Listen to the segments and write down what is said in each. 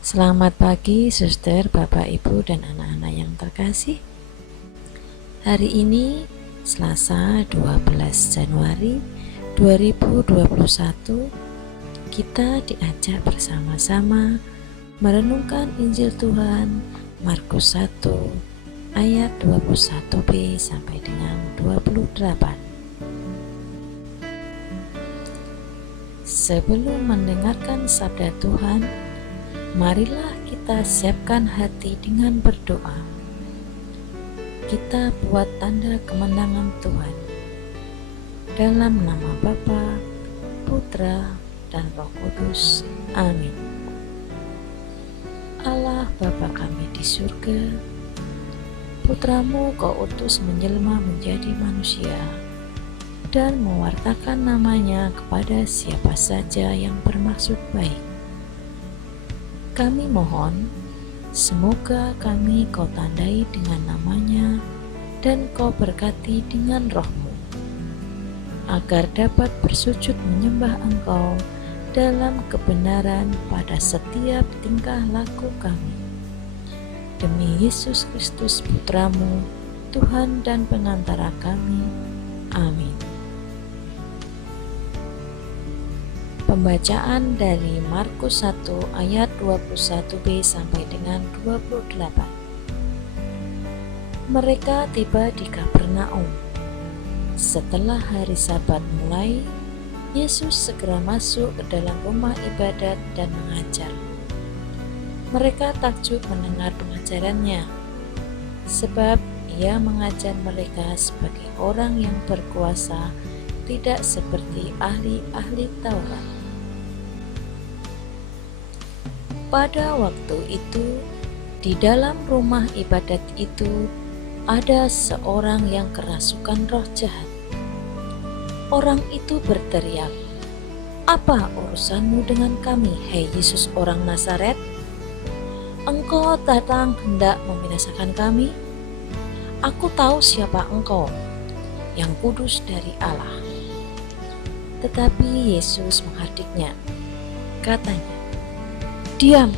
Selamat pagi, suster, bapak, ibu, dan anak-anak yang terkasih. Hari ini, Selasa 12 Januari 2021, kita diajak bersama-sama merenungkan Injil Tuhan Markus 1 ayat 21b sampai dengan 28. Sebelum mendengarkan sabda Tuhan, marilah kita siapkan hati dengan berdoa. Kita buat tanda kemenangan Tuhan. Dalam nama Bapa, Putra, dan Roh Kudus. Amin. Allah Bapa kami di surga, Putramu Kau utus menjelma menjadi manusia dan mewartakan namanya kepada siapa saja yang bermaksud baik. Kami mohon, semoga kami Kau tandai dengan namanya dan Kau berkati dengan Roh-Mu, agar dapat bersujud menyembah Engkau dalam kebenaran pada setiap tingkah laku kami. Demi Yesus Kristus Putra-Mu, Tuhan dan pengantara kami. Amin. Pembacaan dari Markus 1 ayat 21b sampai dengan 28. Mereka tiba di Kapernaum. Setelah hari Sabat mulai, Yesus segera masuk ke dalam rumah ibadat dan mengajar. Mereka takjub mendengar pengajarannya, sebab Ia mengajar mereka sebagai orang yang berkuasa, tidak seperti ahli-ahli Taurat. Pada waktu itu, di dalam rumah ibadat itu ada seorang yang kerasukan roh jahat. Orang itu berteriak, "Apa urusanmu dengan kami, hai Yesus orang Nazaret? Engkau datang hendak membinasakan kami? Aku tahu siapa engkau, yang kudus dari Allah." Tetapi Yesus menghardiknya. Katanya, "Diam,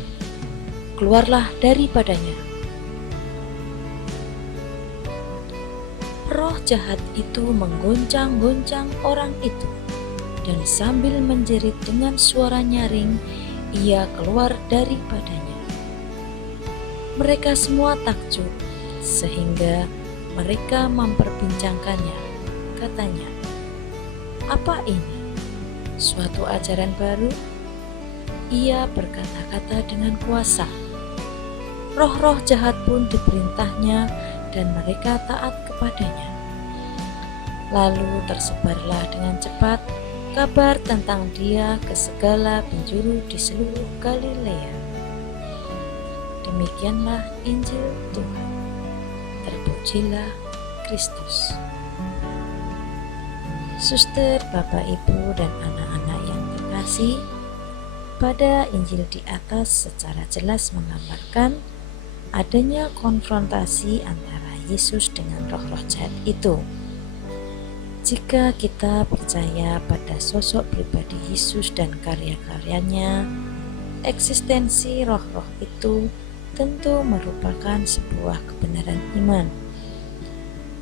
keluarlah daripadanya." Roh jahat itu menggoncang-goncang orang itu, dan sambil menjerit dengan suara nyaring, ia keluar daripadanya. Mereka semua takjub, sehingga mereka memperbincangkannya. Katanya, "Apa ini? Suatu ajaran baru?" Ia berkata-kata dengan kuasa. Roh-roh jahat pun diperintahnya dan mereka taat kepadanya. Lalu tersebarlah dengan cepat kabar tentang Dia ke segala penjuru di seluruh Galilea. Demikianlah Injil Tuhan. Terpujilah Kristus. Suster, Bapak, Ibu, dan anak-anak yang terkasih, pada Injil di atas secara jelas menggambarkan adanya konfrontasi antara Yesus dengan roh-roh jahat itu. Jika kita percaya pada sosok pribadi Yesus dan karya-karyanya, eksistensi roh-roh itu tentu merupakan sebuah kebenaran iman.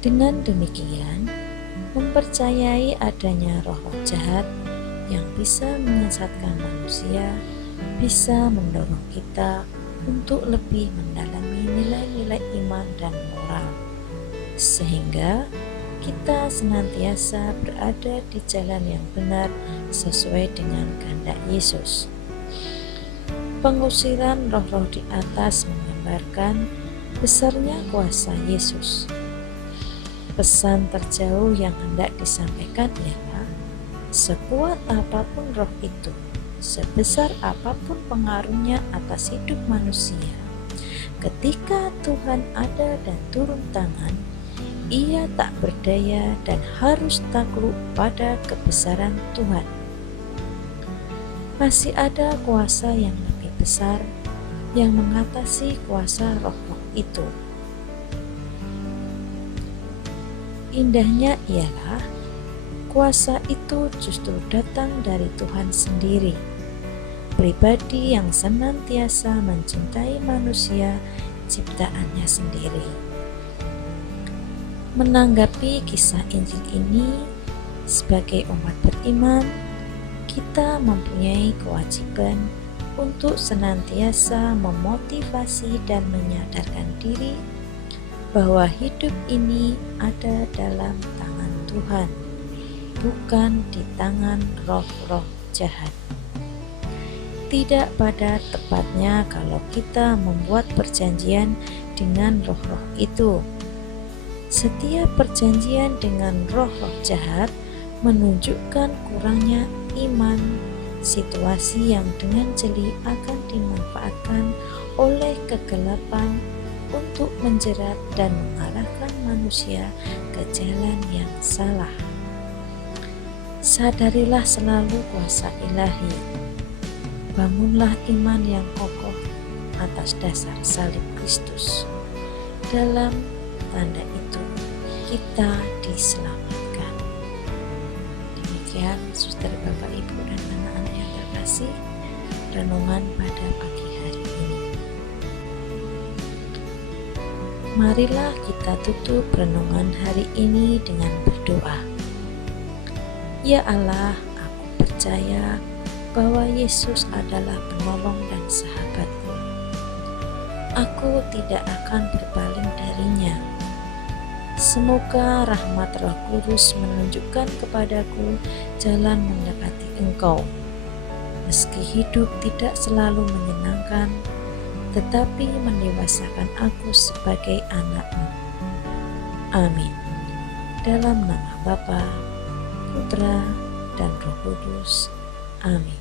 Dengan demikian, mempercayai adanya roh-roh jahat yang bisa menyesatkan manusia bisa mendorong kita untuk lebih mendalami nilai-nilai iman dan moral, sehingga kita senantiasa berada di jalan yang benar sesuai dengan kehendak Yesus. Pengusiran roh-roh di atas menggambarkan besarnya kuasa Yesus. Pesan terjauh yang hendak disampaikan ialah, sekuat apapun roh itu, sebesar apapun pengaruhnya atas hidup manusia, ketika Tuhan ada dan turun tangan, ia tak berdaya dan harus takluk pada kebesaran Tuhan. Masih ada kuasa yang lebih besar yang mengatasi kuasa roh-roh itu. Indahnya ialah kuasa itu justru datang dari Tuhan sendiri. pribadi yang senantiasa mencintai manusia ciptaannya sendiri. Menanggapi kisah Injil ini, sebagai umat beriman, kita mempunyai kewajiban untuk senantiasa memotivasi dan menyadarkan diri bahwa hidup ini ada dalam tangan Tuhan, bukan di tangan roh-roh jahat. Tidak pada tepatnya kalau kita membuat perjanjian dengan roh-roh itu. Setiap perjanjian dengan roh-roh jahat menunjukkan kurangnya iman, situasi yang dengan jeli akan dimanfaatkan oleh kegelapan untuk menjerat dan mengarahkan manusia ke jalan yang salah. Sadarilah selalu kuasa ilahi. Bangunlah iman yang kokoh atas dasar salib Kristus. Dalam tanda itu kita diselamatkan. Demikian saudara, Bapak, Ibu, dan anak-anak yang terkasih, renungan pada pagi hari ini. Marilah kita tutup renungan hari ini dengan berdoa. Ya Allah, aku percaya bahwa Yesus adalah penolong dan sahabatku. Aku tidak akan berpaling darinya. Semoga rahmat Roh Kudus menunjukkan kepadaku jalan mendekati Engkau. Meski hidup tidak selalu menyenangkan, tetapi mendewasakan aku sebagai anak-Mu. Amin. Dalam nama Bapa, Putra, dan Roh Kudus. Amin.